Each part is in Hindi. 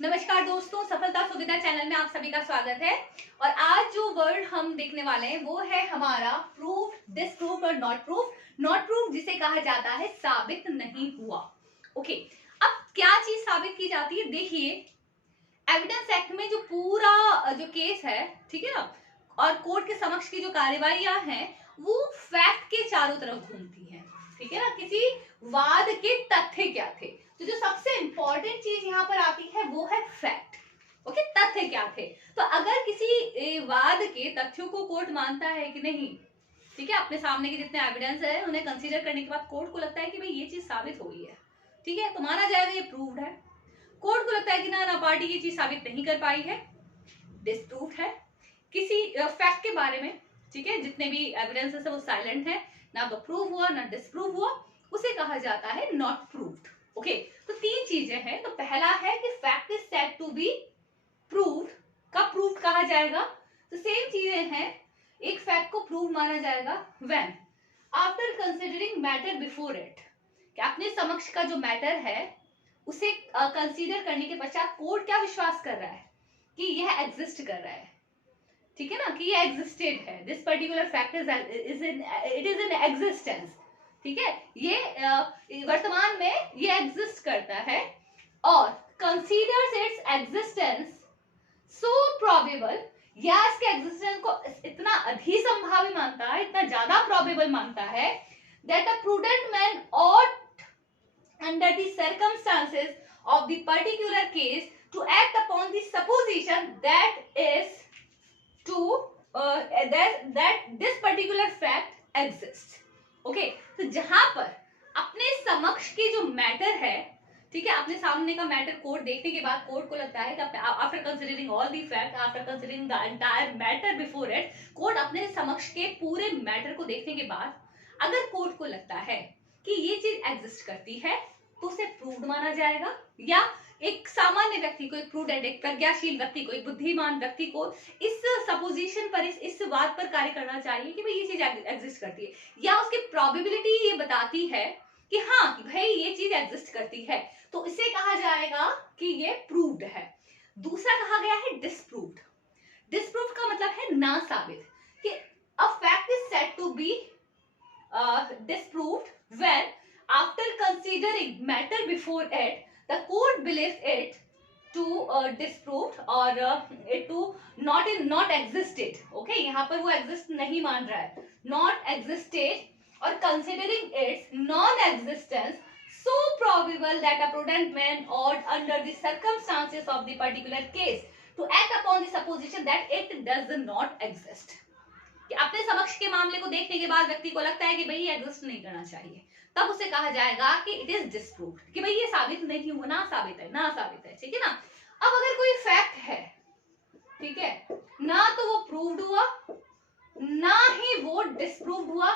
नमस्कार दोस्तों, सफलता सुविधा चैनल में आप सभी का स्वागत है। और आज जो वर्ड हम देखने वाले हैं वो है हमारा प्रूफ, डिसप्रूफ और नॉट प्रूफ। नॉट प्रूफ जिसे कहा जाता है साबित नहीं हुआ। ओके, अब क्या चीज साबित की जाती है? देखिए, एविडेंस एक्ट में जो पूरा जो केस है, ठीक है ना, और कोर्ट के समक्ष की जो कार्यवाहियां हैं वो फैक्ट के चारों तरफ घूमती हैं, ठीक है ना। किसी वाद के तथ्य क्या थे, तो जो सबसे इंपॉर्टेंट चीज यहाँ पर आती है वो है फैक्ट। ओके, तथ्य क्या थे। तो अगर किसी वाद के तथ्यों को कोर्ट मानता है कि नहीं, ठीक है, अपने सामने के जितने एविडेंस है उन्हें कंसीडर करने के बाद कोर्ट को लगता है कि भाई ये चीज साबित हो गई है, ठीक है, तो माना जाएगा ये प्रूव्ड है। कोर्ट को लगता है कि ना पार्टी ये चीज साबित नहीं कर पाई है, डिसप्रूव्ड है। किसी फैक्ट के बारे में, ठीक है, जितने भी एविडेंसेस है वो साइलेंट है, ना तो प्रूव हुआ ना डिसप्रूव हुआ, उसे कहा जाता है नॉट प्रूव्ड। ओके, तो तीन चीजें हैं। तो पहला है कि fact is said to be proved, का प्रूव्ड कहा जाएगा। तो सेम चीजें हैं, एक फैक्ट को प्रूव माना जाएगा when after considering matter before it, कि अपने समक्ष का जो मैटर है उसे कंसीडर करने के पश्चात कोर्ट क्या विश्वास कर रहा है कि यह एग्जिस्ट कर रहा है, ठीक है ना, कि ये एग्जिस्टेड है, this particular fact is in existence, ठीक है, ये वर्तमान में ये एग्जिस्ट करता है और कंसीडर्स इट्स एग्जिस्टेंस सो प्रोबेबल, या इसके एग्जिस्टेंस को इतना अधिसंभावी मानता है, इतना ज्यादा प्रोबेबल मानता है, that a prudent man ought under the circumstances of the particular case to act upon the supposition that is to that this particular fact exists. Okay, तो जहां पर अपने समक्ष के जो मैटर है, ठीक है, अपने सामने का मैटर कोर्ट देखने के बाद कोर्ट को लगता है कि after considering all the fact, after considering the entire matter before it, court अपने समक्ष के पूरे मैटर को देखने के बाद अगर कोर्ट को लगता है कि ये चीज एग्जिस्ट करती है तो उसे प्रूव्ड माना जाएगा। या एक सामान्य व्यक्ति को, एक प्रूडेंट, एक प्रज्ञाशील व्यक्ति को, एक बुद्धिमान व्यक्ति को इस सपोजिशन पर, इस बात पर कार्य करना चाहिए कि भाई ये चीज एग्जिस्ट करती है, या उसकी प्रोबेबिलिटी ये बताती है कि हाँ कि भाई ये चीज एग्जिस्ट करती है, तो इसे कहा जाएगा कि ये प्रूव्ड है। दूसरा कहा गया है डिसप्रूव्ड। डिसप्रूव्ड का मतलब है ना साबित, कि a fact is said to be disproved when after considering matter before it the court believes it to disproved or it to not existed. Okay, यहाँ पर वो exist नहीं मान रहा है, not existed और considering its non-existence so probable that a prudent man ought under the circumstances of the particular case to act upon the supposition that it does not exist. कि अपने समक्ष के मामले को देखने के बाद व्यक्ति को लगता है कि भाई ये एग्जिस्ट नहीं करना चाहिए, तब उसे कहा जाएगा कि इट इज डिसप्रूव्ड, कि भाई ये साबित नहीं हुआ, ना साबित है, ना साबित है, ठीक है ना। अब अगर कोई फैक्ट है, ठीक है, ना तो वो प्रूव्ड हुआ ना ही वो डिसप्रूव्ड हुआ,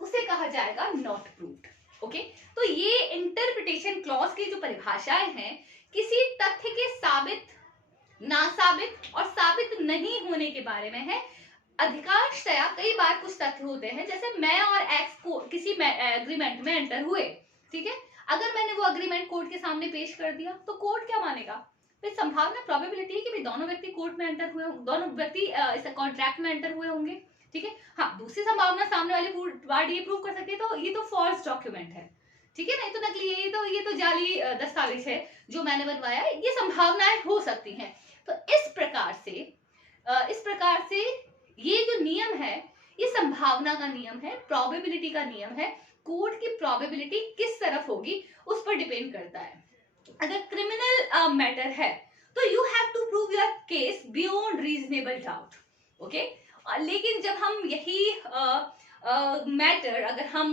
उसे कहा जाएगा नॉट प्रूव्ड। ओके, तो ये इंटरप्रिटेशन क्लॉज की जो परिभाषाएं हैं किसी तथ्य के साबित, ना साबित और साबित नहीं होने के बारे में है। अधिकांशतया कई बार कुछ तथ्य होते हैं, जैसे मैं और एक्स को किसी एग्रीमेंट में एंटर हुए, ठीक है, अगर मैंने वो एग्रीमेंट कोर्ट के सामने पेश कर दिया तो कोर्ट क्या मानेगा? तो संभावना, प्रोबेबिलिटी है कि भाई दोनों व्यक्ति कोर्ट में एंटर हुए, दोनों व्यक्ति इस कॉन्ट्रैक्ट में एंटर हुए होंगे, ठीक है। हाँ, दूसरी संभावना सामने वाली पार्टी ये प्रूव कर सकती है तो ये तो फॉल्स डॉक्यूमेंट है, ठीक है ना, ये तो नकली है, ये तो जाली दस्तावेज है जो मैंने बनवाया है, ये संभावनाएं हो सकती हैं। तो इस प्रकार से ये जो नियम है ये संभावना का नियम है, प्रोबेबिलिटी का नियम है। कोर्ट की प्रोबेबिलिटी किस तरफ होगी उस पर डिपेंड करता है। अगर क्रिमिनल मैटर है तो you have to prove your case beyond reasonable doubt. Okay, लेकिन जब हम यही मैटर, अगर हम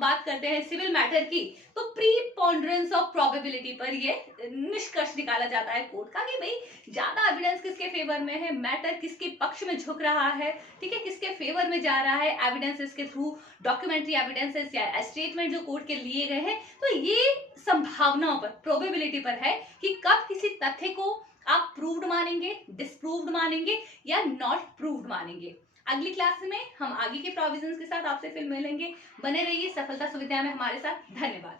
बात करते हैं सिविल मैटर की, तो प्रीपोंडरेंस ऑफ प्रोबेबिलिटी पर ये निष्कर्ष निकाला जाता है कोर्ट का कि भाई ज्यादा एविडेंस किसके फेवर में है, मैटर किसके पक्ष में झुक रहा है, ठीक है, किसके फेवर में जा रहा है, एविडेंसेस के थ्रू, डॉक्यूमेंट्री एविडेंसेस या स्टेटमेंट जो कोर्ट के लिए गए हैं, तो ये संभावनाओं पर, प्रोबेबिलिटी पर है कि कब किसी तथ्य को आप प्रूव्ड मानेंगे, डिसप्रूव्ड मानेंगे या नॉट प्रूव्ड मानेंगे। अगली क्लास में हम आगे के प्रोविजंस के साथ आपसे फिर मिलेंगे। बने रहिए सफलता सुविधा में हमारे साथ। धन्यवाद।